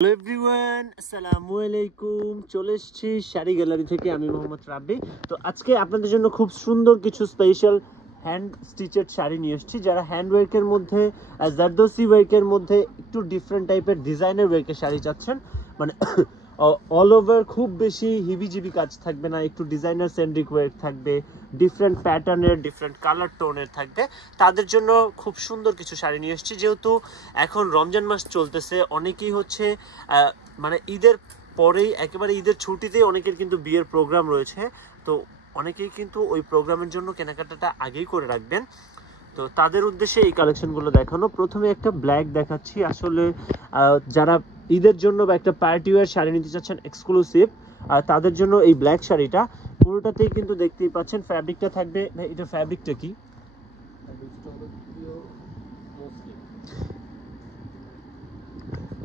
Hello everyone, আসসালামু আলাইকুম। চলে এসেছি শাড়ি গ্যালারি থেকে, আমি মোহাম্মদ রাব্বি। তো আজকে আপনাদের জন্য খুব সুন্দর কিছু স্পেশাল হ্যান্ড স্টিচেড শাড়ি নিয়ে এসেছি। যারা হ্যান্ড ওয়ার্কের মধ্যে, জারদোসি ওয়ার্কের মধ্যে একটু ডিফারেন্ট টাইপের ডিজাইনের ওয়ার্কের শাড়ি চাচ্ছেন, মানে অল ওভার খুব বেশি হিবিজিবি কাজ থাকবে না, একটু ডিজাইনার সেন্ট্রিক ওয়ার্ক থাকবে, ডিফারেন্ট প্যাটার্নের, ডিফারেন্ট কালার টোনের থাকবে, তাদের জন্য খুব সুন্দর কিছু শাড়ি নিয়ে এসেছি। যেহেতু এখন রমজান মাস চলতেছে, অনেকেই হচ্ছে মানে ঈদের পরেই, একেবারে ঈদের ছুটিতেই অনেকের কিন্তু বিয়ের প্রোগ্রাম রয়েছে। তো অনেকেই কিন্তু ওই প্রোগ্রামের জন্য কেনাকাটাটা আগেই করে রাখবেন। তো তাদের উদ্দেশ্যে এই কালেকশনগুলো দেখানো। প্রথমে একটা ব্ল্যাক দেখাচ্ছি। আসলে যারা ঈদের জন্য বা একটা পার্টি ওয়্যার শাড়ি নিতে চাচ্ছেন এক্সক্লুসিভ, তাদের জন্য এই ব্ল্যাক শাড়িটা পুরোটাতেই কিন্তু দেখতেই পাচ্ছেন ফ্যাব্রিকটা থাকবে। এটা ফ্যাব্রিকটা কি?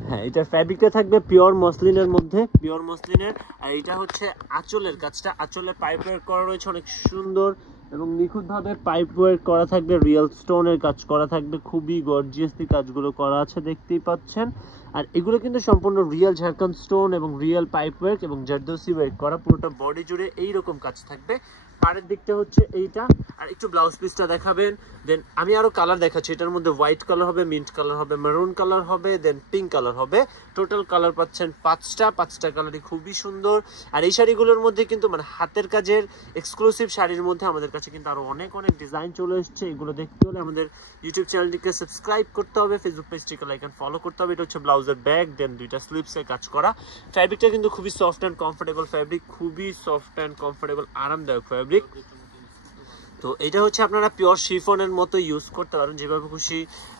হ্যাঁ, এটা ফ্যাব্রিকটা থাকবে পিওর মসলিনের মধ্যে, পিওর মসলিনের। আর এটা হচ্ছে আঁচলের কাজটা, আঁচলে পাইপ ওয়ার্ক করা রয়েছে অনেক সুন্দর এবং নিখুঁতভাবে পাইপ ওয়ার্ক করা থাকবে, রিয়েল স্টোনের কাজ করা থাকবে, খুবই গর্জিয়াসলি কাজগুলো করা আছে দেখতেই পাচ্ছেন। আর এগুলো কিন্তু সম্পূর্ণ রিয়েল ঝাড়খণ্ড স্টোন এবং রিয়েল পাইপ ওয়ার্ক এবং জারদোসি ওয়ার্ক করা, পুরোটা বডি জুড়ে এইরকম কাজ থাকবে। পাড়ের দিকটা হচ্ছে এইটা। আর একটু ব্লাউজ পিসটা দেখাবেন। দেন আমি আরো কালার দেখাচ্ছি। এটার মধ্যে হোয়াইট কালার হবে, মিন্ট কালার হবে, মেরুন কালার হবে, দেন পিঙ্ক কালার হবে। টোটাল কালার পাচ্ছেন পাঁচটা কালারই খুবই সুন্দর। আর এই শাড়িগুলোর মধ্যে কিন্তু মানে হাতের কাজের এক্সক্লুসিভ শাড়ির মধ্যে আমাদের কাছে কিন্তু আরো অনেক ডিজাইন চলে এসেছে। এগুলো দেখতে হলে আমাদের ইউটিউব চ্যানেলটিকে সাবস্ক্রাইব করতে হবে, ফেসবুক পেজটিকে লাইক এন্ড ফলো করতে হবে। এটা হচ্ছে ব্লাউজের ব্যাক, দেন দুইটা স্লিভসে কাজ করা। ফ্যাব্রিকটা কিন্তু খুবই সফট অ্যান্ড কমফোর্টেবল ফ্যাব্রিক, খুবই সফট অ্যান্ড কমফোর্টেবল আরামদায়ক ফ্যাব্রিক। তো এটা হচ্ছে আপনারা পিওর শিফনের মতো ইউজ করতে পারেন, যেভাবে খুশি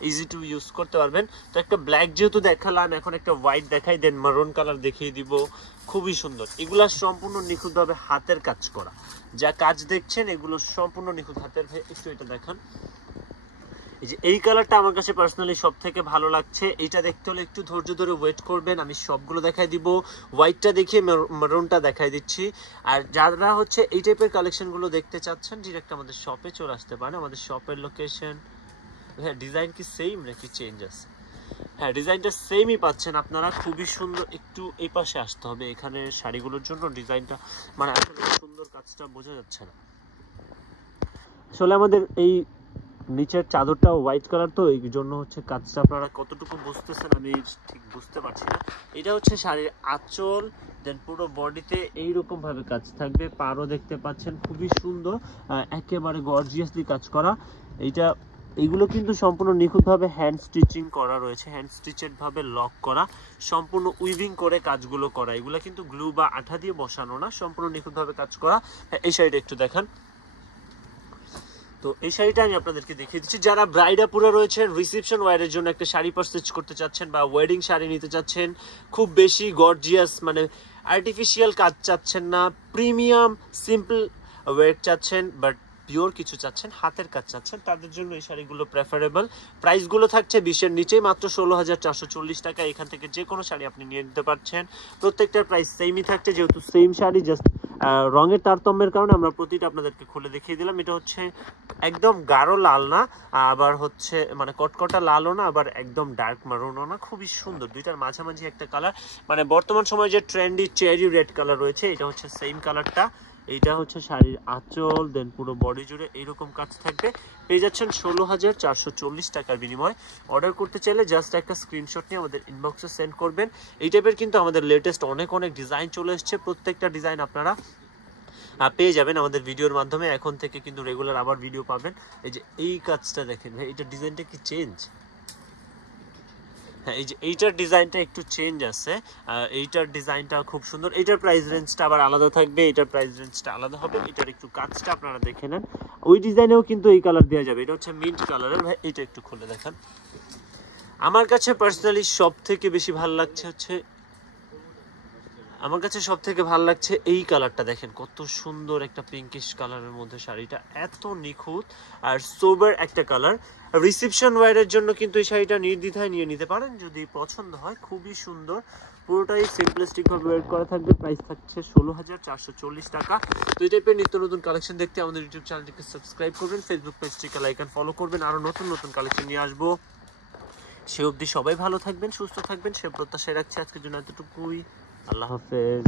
ইজি টু ইউজ করতে পারবেন। তো একটা ব্ল্যাক যেহেতু দেখালাম, এখন একটা হোয়াইট দেখাই, দেন মারুন কালার দেখিয়ে দিব। খুবই সুন্দর, এগুলা সম্পূর্ণ নিখুঁতভাবে হাতের কাজ করা। যা কাজ দেখছেন এগুলো সম্পূর্ণ নিখুঁত হাতের। একটু এটা দেখান। এই যে এই কালারটা আমার কাছে পার্সোনালি সব থেকে ভালো লাগছে। এইটা দেখতে হলে একটু ধৈর্য ধরে ওয়েট করবেন, আমি সবগুলো দেখাই দিব। হোয়াইটটা দেখিয়ে মেরুনটা দেখাই দিচ্ছি। আর যারা হচ্ছে এই টাইপের কালেকশনগুলো দেখতে চাচ্ছেন, ডিরেক্ট আমাদের শপে চলে আসতে পারেন। আমাদের শপের লোকেশন, হ্যাঁ ডিজাইন কি সেম নাকি চেঞ্জ আছে? হ্যাঁ, ডিজাইনটা সেমই পাচ্ছেন আপনারা, খুবই সুন্দর। একটু এই পাশে আসতে হবে, এখানে শাড়িগুলোর জন্য ডিজাইনটা মানে আসলে সুন্দর, কাজটা বোঝা যাচ্ছে না। আসলে আমাদের এই নিচের চাদরটা হোয়াইট কালার, তো এই জন্য হচ্ছে কাজটা আপনারা কতটুকু বুঝতেছেন আমি ঠিক বুঝতে পারছি না। এটা হচ্ছে শাড়ির আঁচল, দেন পুরো বডিতে এইরকম ভাবে কাজ থাকবে। পাড়ও দেখতে পাচ্ছেন খুবই সুন্দর, একেবারে গর্জিয়াসলি কাজ করা। এইগুলো কিন্তু সম্পূর্ণ নিখুঁতভাবে হ্যান্ড স্টিচিং করা রয়েছে, হ্যান্ড স্টিচেড ভাবে লক করা, সম্পূর্ণ উইভিং করে কাজগুলো করা। এগুলো কিন্তু গ্লু বা আঠা দিয়ে বসানো না, সম্পূর্ণ নিখুঁতভাবে কাজ করা। এই শাড়িটা একটু দেখান। তো এই শাড়িটা আমি আপনাদেরকে দেখিয়ে দিচ্ছি। যারা ব্রাইডাপুরা রয়েছেন, রিসেপশন ওয়্যারের জন্য একটা শাড়ি পারচেজ করতে চাচ্ছেন বা ওয়েডিং শাড়ি নিতে চাচ্ছেন, খুব বেশি গর্জিয়াস মানে আর্টিফিশিয়াল কাজ চাচ্ছেন না, প্রিমিয়াম সিম্পল ওয়েট চাচ্ছেন, বাট পিওর কিছু চাচ্ছেন, হাতের কাজ চাচ্ছেন, তাদের জন্য এই শাড়িগুলো প্রেফারেবল। প্রাইসগুলো থাকছে 20-এর নিচেই, মাত্র 16,440 টাকা। এখান থেকে যে কোনো শাড়ি আপনি নিয়ে নিতে পারছেন। প্রত্যেকটার প্রাইস সেমই থাকছে, যেহেতু সেম শাড়ি, জাস্ট রঙের তারতম্যের কারণে আমরা প্রতিটা আপনাদেরকে খুলে দেখিয়ে দিলাম। এটা হচ্ছে একদম গাঢ় লাল না, আবার হচ্ছে মানে কটকটা লালও না, আবার একদম ডার্ক মারুনও না, খুবই সুন্দর। দুইটার মাঝামাঝি একটা কালার, মানে বর্তমান সময়ে যে ট্রেন্ডি চেরি রেড কালার রয়েছে, এটা হচ্ছে সেম কালারটা। এইটা হচ্ছে শাড়ির আঁচল, দেন পুরো বডি জুড়ে এইরকম কাজ থাকবে। পেয়ে যাচ্ছেন 16,440 টাকার বিনিময়। অর্ডার করতে চাইলে জাস্ট একটা স্ক্রিনশট নিয়ে আমাদের ইনবক্সে সেন্ড করবেন। এই টাইপের কিন্তু আমাদের লেটেস্ট অনেক ডিজাইন চলে এসছে। প্রত্যেকটা ডিজাইন আপনারা পেয়ে যাবেন আমাদের ভিডিওর মাধ্যমে। এখন থেকে কিন্তু রেগুলার আবার ভিডিও পাবেন। এই যে এই কাজটা দেখেন ভাই, এটা ডিজাইনটা কি চেঞ্জ? হ্যাঁ, এই যে এইটার ডিজাইনটা একটু চেঞ্জ আছে। এইটার ডিজাইনটা খুব সুন্দর। এইটার প্রাইস রেঞ্জটা আবার আলাদা থাকবে, এইটার প্রাইস রেঞ্জটা আলাদা হবে। এটার একটু কাজটা আপনারা দেখে নেন। ওই ডিজাইনেও কিন্তু এই কালার দেওয়া যাবে। এটা হচ্ছে মিন্ট কালারের। ভাই এইটা একটু খুলে দেখান। আমার কাছে পার্সোনালি সব থেকে বেশি ভালো লাগছে এই কালারটা। দেখেন কত সুন্দর একটা পিঙ্কিশ কালারের মধ্যে শাড়িটা, এত নিখুঁত আর সোবার একটা কালার। রিসেপশন ওয়্যারের জন্য কিন্তু এই শাড়িটা নির্দ্বিধায় নিয়ে নিতে পারেন যদি পছন্দ হয়। খুবই সুন্দর, পুরোটাই সিম্পলিস্টিক ভাবে ওয়্যার করা থাকবে। প্রাইস থাকছে 16,440 টাকা। তো এই টাইপের নিত্য নতুন কালেকশন দেখতে আমাদের ইউটিউব চ্যানেলটিকে সাবস্ক্রাইব করবেন, ফেসবুক পেজটিকে লাইক এন্ড ফলো করবেন। আরো নতুন কালেকশন নিয়ে আসবো। সে অবধি সবাই ভালো থাকবেন, সুস্থ থাকবেন, সে প্রত্যাশায় রাখছি। আজকের জন্য এতটুকুই। আল্লাহ হাফেজ।